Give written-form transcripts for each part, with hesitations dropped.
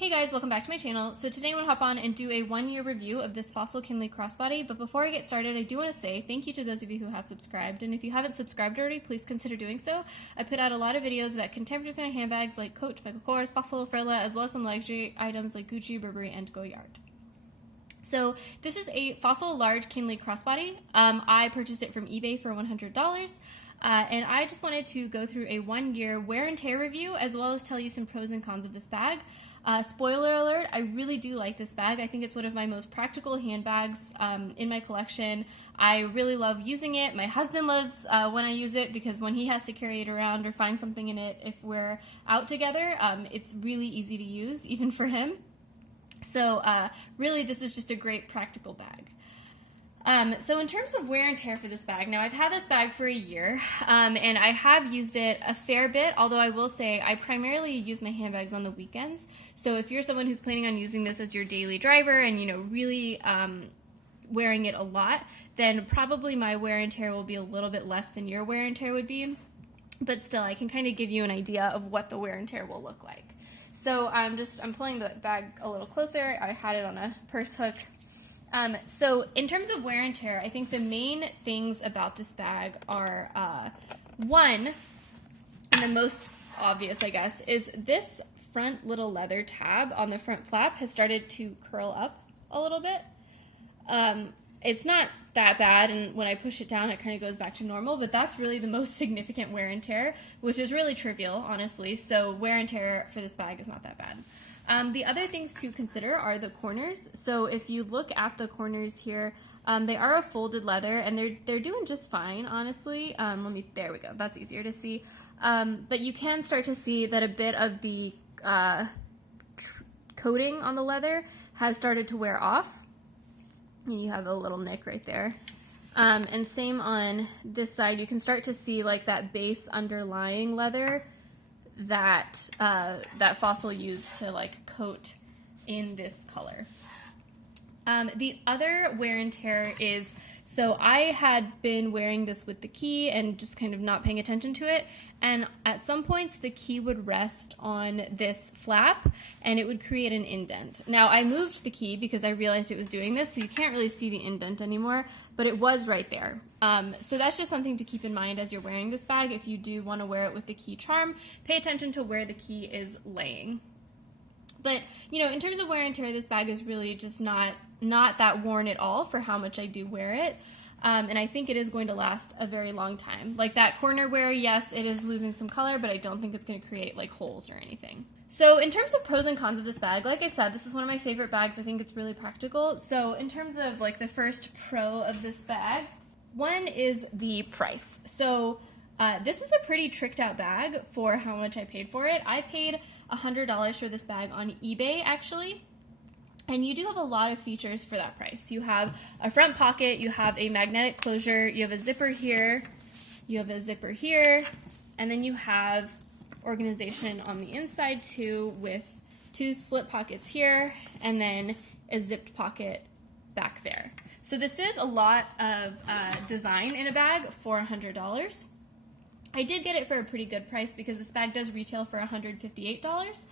Hey guys, welcome back to my channel. So today I'm going to hop on and do a 1-year review of this Fossil Kinley Crossbody, but before I get started, I do want to say thank you to those of you who have subscribed, and if you haven't subscribed already, please consider doing so. I put out a lot of videos about contemporary design handbags like Coach, Michael Kors, Fossil, Frilla, as well as some luxury items like Gucci, Burberry, and Goyard. So this is a Fossil large Kinley Crossbody. I purchased it from eBay for $100. And I just wanted to go through a 1-year wear and tear review, as well as tell you some pros and cons of this bag. Spoiler alert, I really do like this bag. I think it's one of my most practical handbags in my collection. I really love using it. My husband loves when I use it because when he has to carry it around or find something in it if we're out together, it's really easy to use, even for him. So really, this is just a great practical bag. So in terms of wear and tear for this bag, now I've had this bag for a year, and I have used it a fair bit, although I will say I primarily use my handbags on the weekends. So if you're someone who's planning on using this as your daily driver and, really wearing it a lot, then probably my wear and tear will be a little bit less than your wear and tear would be. But still, I can kind of give you an idea of what the wear and tear will look like. So I'm pulling the bag a little closer. I had it on a purse hook. So in terms of wear and tear, I think the main things about this bag are, one, and the most obvious, I guess, is this front little leather tab on the front flap has started to curl up a little bit. It's not that bad, and when I push it down, it kind of goes back to normal, but that's really the most significant wear and tear, which is really trivial, honestly, so wear and tear for this bag is not that bad. The other things to consider are the corners. So if you look at the corners here, they are a folded leather, and they're doing just fine, honestly. There we go, that's easier to see. But you can start to see that a bit of the coating on the leather has started to wear off. And you have a little nick right there. And same on this side, you can start to see like that base underlying leather that Fossil used to like coat in this color. The other wear and tear is, so I had been wearing this with the key and just kind of not paying attention to it, and at some points the key would rest on this flap and it would create an indent. Now I moved the key because I realized it was doing this, so you can't really see the indent anymore, but it was right there. So that's just something to keep in mind as you're wearing this bag. If you do want to wear it with the key charm, pay attention to where the key is laying. But, in terms of wear and tear, this bag is really just not that worn at all for how much I do wear it. And I think it is going to last a very long time. Like that corner wear, yes, it is losing some color, but I don't think it's going to create like holes or anything. So in terms of pros and cons of this bag, like I said, this is one of my favorite bags. I think it's really practical. So in terms of like the first pro of this bag, one is the price. So this is a pretty tricked out bag for how much I paid for it. I paid $100 for this bag on eBay, actually. And you do have a lot of features for that price. You have a front pocket, you have a magnetic closure, you have a zipper here, you have a zipper here, and then you have organization on the inside too, with 2 slip pockets here, and then a zipped pocket back there. So this is a lot of design in a bag for $100. I did get it for a pretty good price because this bag does retail for $158.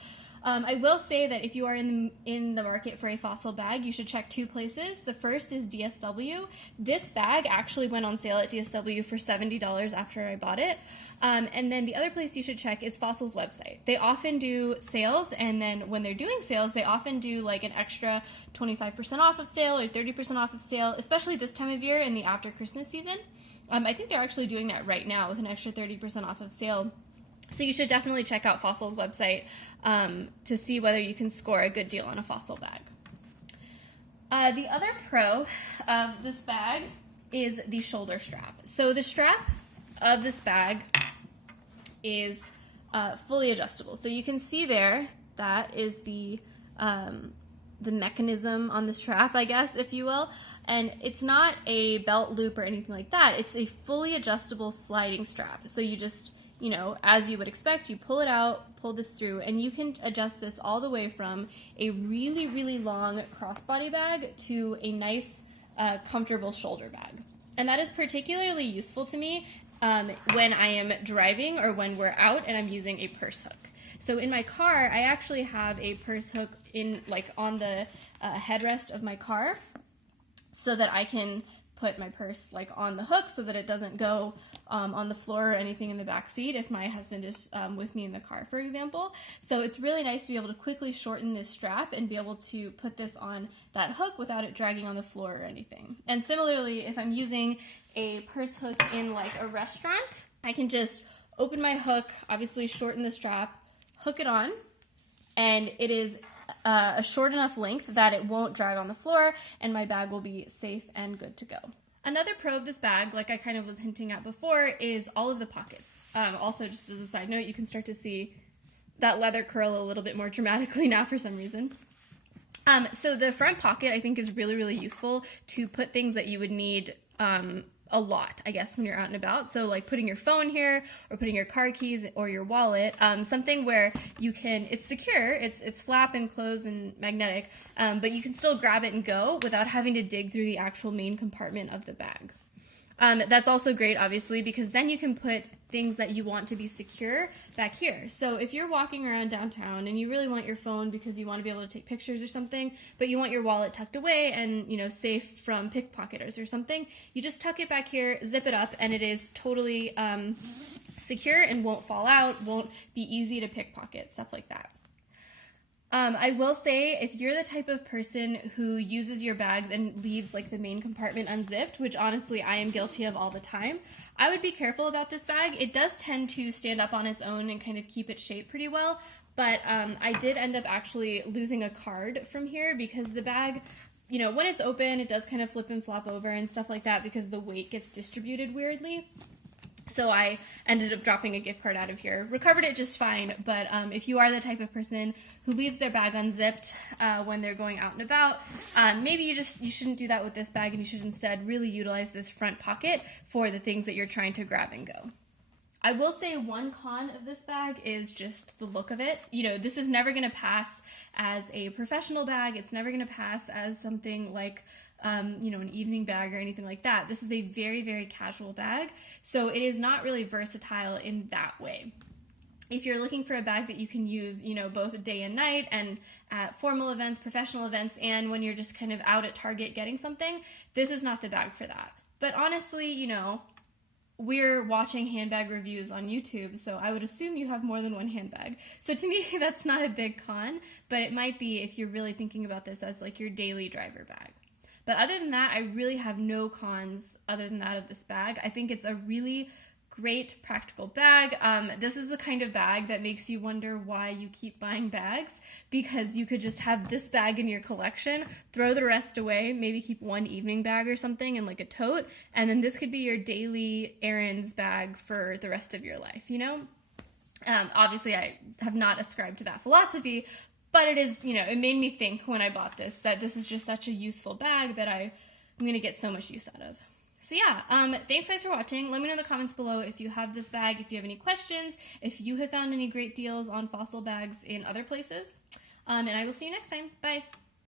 I will say that if you are in the market for a Fossil bag, you should check 2 places. The first is DSW. This bag actually went on sale at DSW for $70 after I bought it. And then the other place you should check is Fossil's website. They often do sales, and then when they're doing sales, they often do like an extra 25% off of sale or 30% off of sale, especially this time of year in the after Christmas season. I think they're actually doing that right now with an extra 30% off of sale. So you should definitely check out Fossil's website to see whether you can score a good deal on a Fossil bag. The other pro of this bag is the shoulder strap. So the strap of this bag is fully adjustable. So you can see there, that is the mechanism on the strap, I guess, if you will. And it's not a belt loop or anything like that. It's a fully adjustable sliding strap. So you just, as you would expect, you pull it out, pull this through, and you can adjust this all the way from a really, really long crossbody bag to a nice, comfortable shoulder bag. And that is particularly useful to me when I am driving or when we're out and I'm using a purse hook. So in my car, I actually have a purse hook in on the headrest of my car, so that I can put my purse on the hook so that it doesn't go on the floor or anything in the back seat if my husband is with me in the car, for example. So it's really nice to be able to quickly shorten this strap and be able to put this on that hook without it dragging on the floor or anything. And similarly, if I'm using a purse hook in a restaurant, I can just open my hook, obviously shorten the strap, hook it on, and it is a short enough length that it won't drag on the floor, and my bag will be safe and good to go. Another pro of this bag, like I kind of was hinting at before, is all of the pockets. Also, just as a side note, you can start to see that leather curl a little bit more dramatically now for some reason. So the front pocket, I think, is really, really useful to put things that you would need a lot, I guess, when you're out and about. So putting your phone here, or putting your car keys or your wallet, something where you can, it's secure, it's flap and close and magnetic, but you can still grab it and go without having to dig through the actual main compartment of the bag. That's also great, obviously, because then you can put things that you want to be secure back here. So if you're walking around downtown and you really want your phone because you want to be able to take pictures or something, but you want your wallet tucked away and, safe from pickpocketers or something, you just tuck it back here, zip it up, and it is totally secure and won't fall out, won't be easy to pickpocket, stuff like that. I will say, if you're the type of person who uses your bags and leaves the main compartment unzipped, which honestly I am guilty of all the time, I would be careful about this bag. It does tend to stand up on its own and kind of keep its shape pretty well, but I did end up actually losing a card from here because the bag, when it's open, it does kind of flip and flop over and stuff like that because the weight gets distributed weirdly. So I ended up dropping a gift card out of here. Recovered it just fine, but if you are the type of person who leaves their bag unzipped when they're going out and about, maybe you shouldn't do that with this bag, and you should instead really utilize this front pocket for the things that you're trying to grab and go. I will say one con of this bag is just the look of it. This is never going to pass as a professional bag. It's never going to pass as something like an evening bag or anything like that. This is a very, very casual bag, so it is not really versatile in that way. If you're looking for a bag that you can use, both day and night, and at formal events, professional events, and when you're just kind of out at Target getting something, this is not the bag for that. But honestly, we're watching handbag reviews on YouTube, so I would assume you have more than one handbag. So to me, that's not a big con, but it might be if you're really thinking about this as your daily driver bag. But other than that, I really have no cons other than that of this bag. I think it's a really great practical bag. This is the kind of bag that makes you wonder why you keep buying bags, because you could just have this bag in your collection, throw the rest away, maybe keep one evening bag or something in a tote, and then this could be your daily errands bag for the rest of your life, Obviously, I have not ascribed to that philosophy, but it is, it made me think when I bought this that this is just such a useful bag that I'm going to get so much use out of. So yeah, thanks guys for watching. Let me know in the comments below if you have this bag, if you have any questions, if you have found any great deals on fossil bags in other places. And I will see you next time. Bye.